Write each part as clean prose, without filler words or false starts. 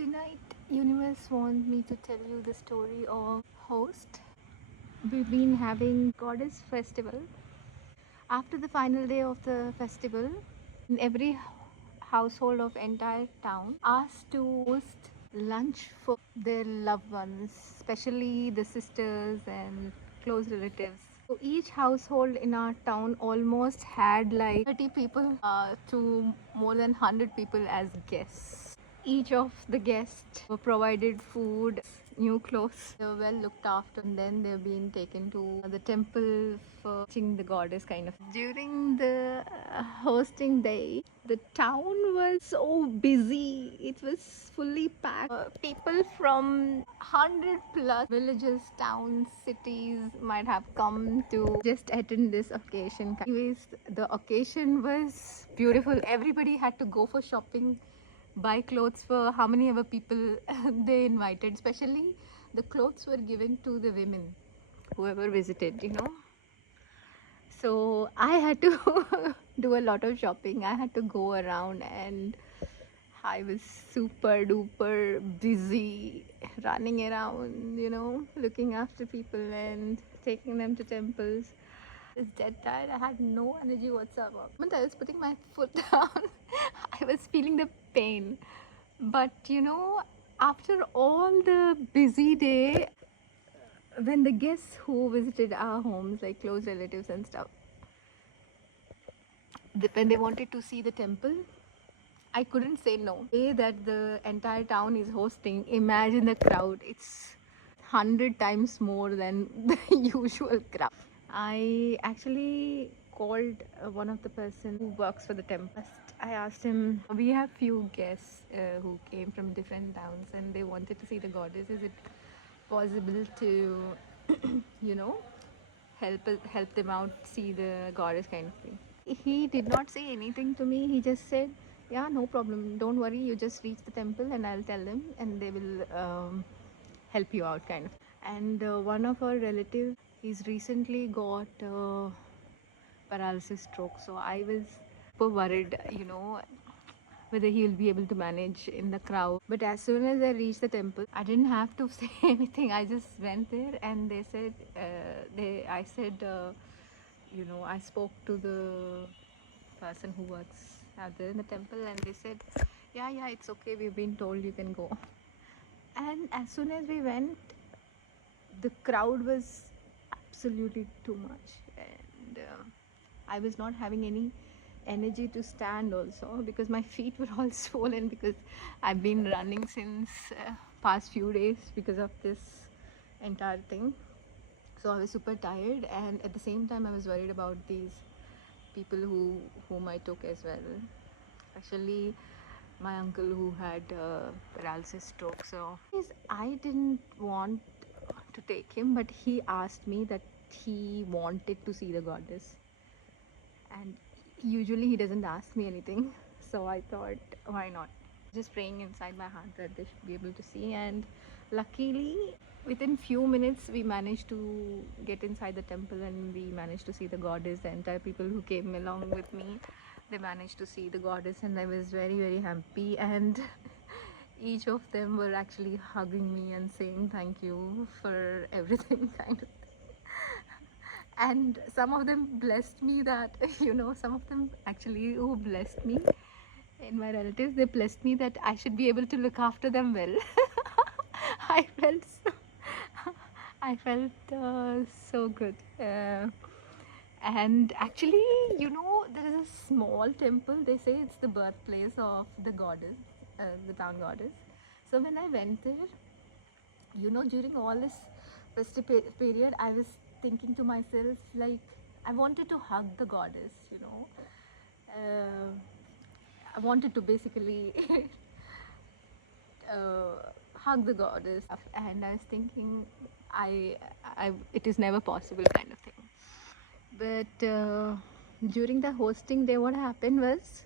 Tonight, universe wants me to tell you the story of host. We've been having goddess festival. After the final day of the festival, in every household of entire town asked to host lunch for their loved ones, especially the sisters and close relatives. So each household in our town almost had like 30 people to more than 100 people as guests. Each of the guests were provided food, new clothes. They were well looked after, and then they're being taken to the temple for seeing the goddess kind of. During the hosting day, the town was so busy. It was fully packed. People from 100 plus villages, towns, cities might have come to just attend this occasion. Anyways, the occasion was beautiful. Everybody had to go for shopping, buy clothes for how many ever people they invited. Especially the clothes were given to the women, whoever visited. So I had to do a lot of shopping. I had to go around, and I was super duper busy running around, looking after people and taking them to temples. I was dead tired. I had no energy whatsoever. When I was putting my foot down, I was feeling the pain. But after all the busy day, when the guests who visited our homes, like close relatives and stuff, when they wanted to see the temple, I couldn't say no. The way that the entire town is hosting, imagine the crowd. It's 100 times more than the usual crowd. I actually called one of the person who works for the temple. I asked him, we have few guests who came from different towns and they wanted to see the goddess. Is it possible to, you know, help them out see the goddess kind of thing? He did not say anything to me. He just said, yeah, no problem, don't worry, you just reach the temple and I'll tell them and they will help you out kind of. And one of our relatives, he's recently got paralysis stroke, so I was super worried, whether he will be able to manage in the crowd. But as soon as I reached the temple, I didn't have to say anything. I just went there and they said, I said, I spoke to the person who works out there in the temple and they said, yeah, it's okay, we've been told you can go. And as soon as we went, the crowd was absolutely too much, and I was not having any energy to stand also because my feet were all swollen because I've been running since past few days because of this entire thing. So I was super tired, and at the same time I was worried about these people whom I took as well, especially my uncle who had paralysis stroke. So I didn't want to take him, but he asked me that he wanted to see the goddess, and usually he doesn't ask me anything. So I thought, why not? Just praying inside my heart that they should be able to see, and luckily within few minutes we managed to get inside the temple and we managed to see the goddess. The entire people who came along with me, they managed to see the goddess, and I was very very happy. And each of them were actually hugging me and saying thank you for everything kind of. And some of them blessed me that some of them actually who blessed me in my relatives, they blessed me that I should be able to look after them well. I felt so, I felt so good. And actually, there is a small temple. They say it's the birthplace of the goddess, the town goddess. So when I went there, during all this festive period, I was thinking to myself, like, I wanted to hug the goddess. I wanted to basically hug the goddess, and I was thinking, it is never possible kind of thing. But during the hosting day, what happened was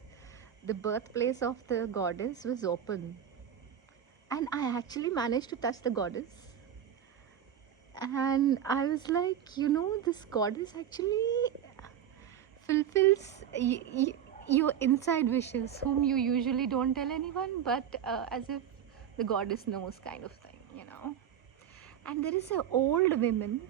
the birthplace of the goddess was open, and I actually managed to touch the goddess. And I was like, this goddess actually fulfills your inside wishes, whom you usually don't tell anyone, but as if the goddess knows kind of thing, you know. And there is an old woman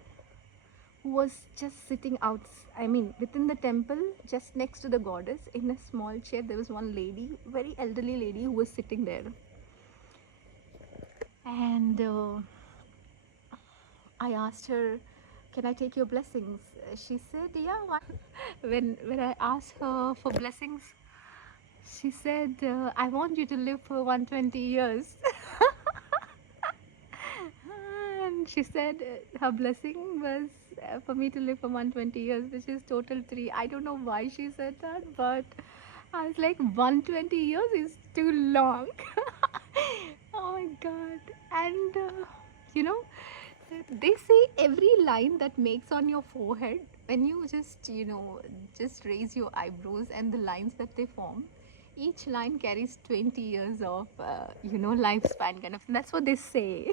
who was just sitting out, I mean, within the temple, just next to the goddess, in a small chair. There was one lady, very elderly lady, who was sitting there. And I asked her, can I take your blessings? She said, yeah. When I asked her for blessings, she said, I want you to live for 120 years. And she said her blessing was for me to live for 120 years, which is total 3. I don't know why she said that, but I was like, 120 years is too long. Oh my god. And you know, they say every line that makes on your forehead, when you just, you know, just raise your eyebrows and the lines that they form, each line carries 20 years of you know, lifespan kind of thing. That's what they say.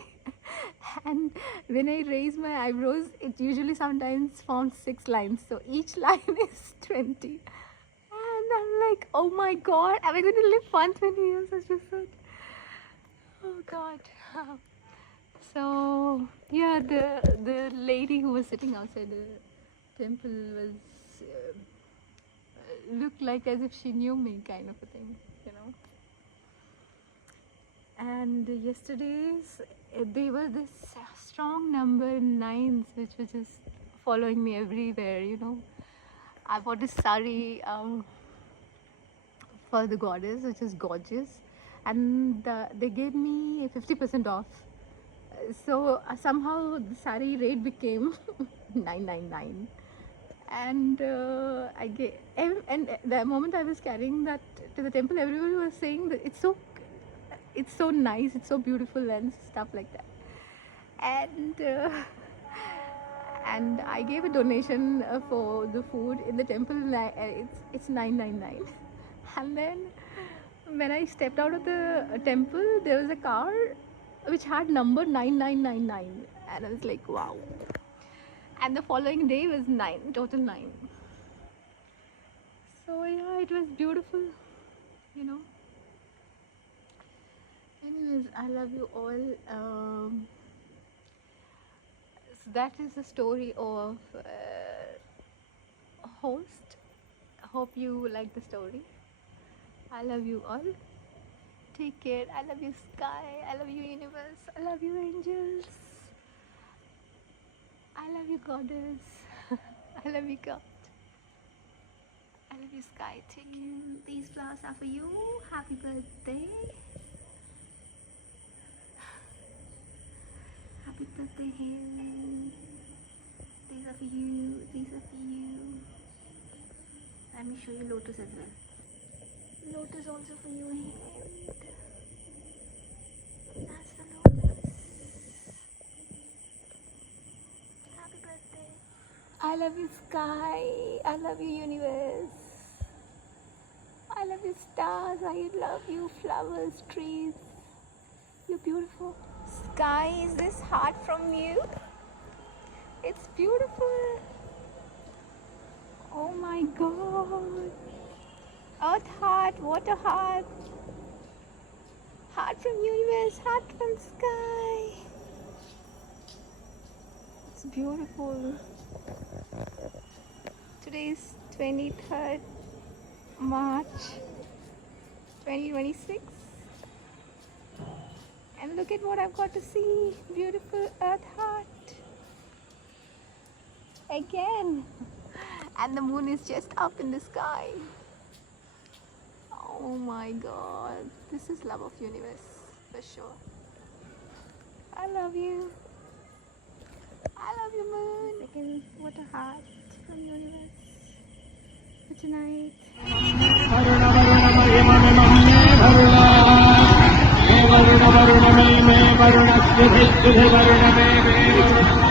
And when I raise my eyebrows, it usually sometimes forms 6 lines, so each line is 20. And I'm like, oh my god, am I going to live 120 years? I just said, oh god. So yeah, the lady who was sitting outside the temple was looked like as if she knew me, kind of a thing, you know. And yesterday's, they were this strong number 9s, which was just following me everywhere, you know. I bought a sari for the goddess, which is gorgeous, and they gave me 50% off. So somehow the sari rate became 999. And I get, and the moment I was carrying that to the temple, everybody was saying that it's so nice, it's so beautiful and stuff like that. And I gave a donation for the food in the temple. It's 999. And then when I stepped out of the temple, there was a car which had number 9999, and I was like, wow. And the following day was 9, total 9. So yeah, it was beautiful, you know. Anyways, I love you all. So that is the story of Host. Hope you like the story. I love you all. Take care. I love you, sky. I love you, universe. I love you, angels. I love you, goddess. I love you, God. I love you, sky. Take care. These flowers are for you. Happy birthday. Happy birthday, Haley. These are for you. These are for you. Let me show you lotus as well. Lotus also for you, Haley. That's the lotus. Happy birthday. I love you, sky. I love you, universe. I love you, stars. I love you, flowers, trees. You're beautiful. Sky, is this heart from you? It's beautiful. Oh my god. Earth heart, water heart. Heart from universe, heart from sky. It's beautiful. Today is 23rd March 2026. And look at what I've got to see. Beautiful earth heart. Again. And the moon is just up in the sky. Oh my god. This is love of universe for sure. I love you. I love you, moon. Again, what a heart from universe for tonight. Varun may वरुणस्य धिष्ठिः Varun may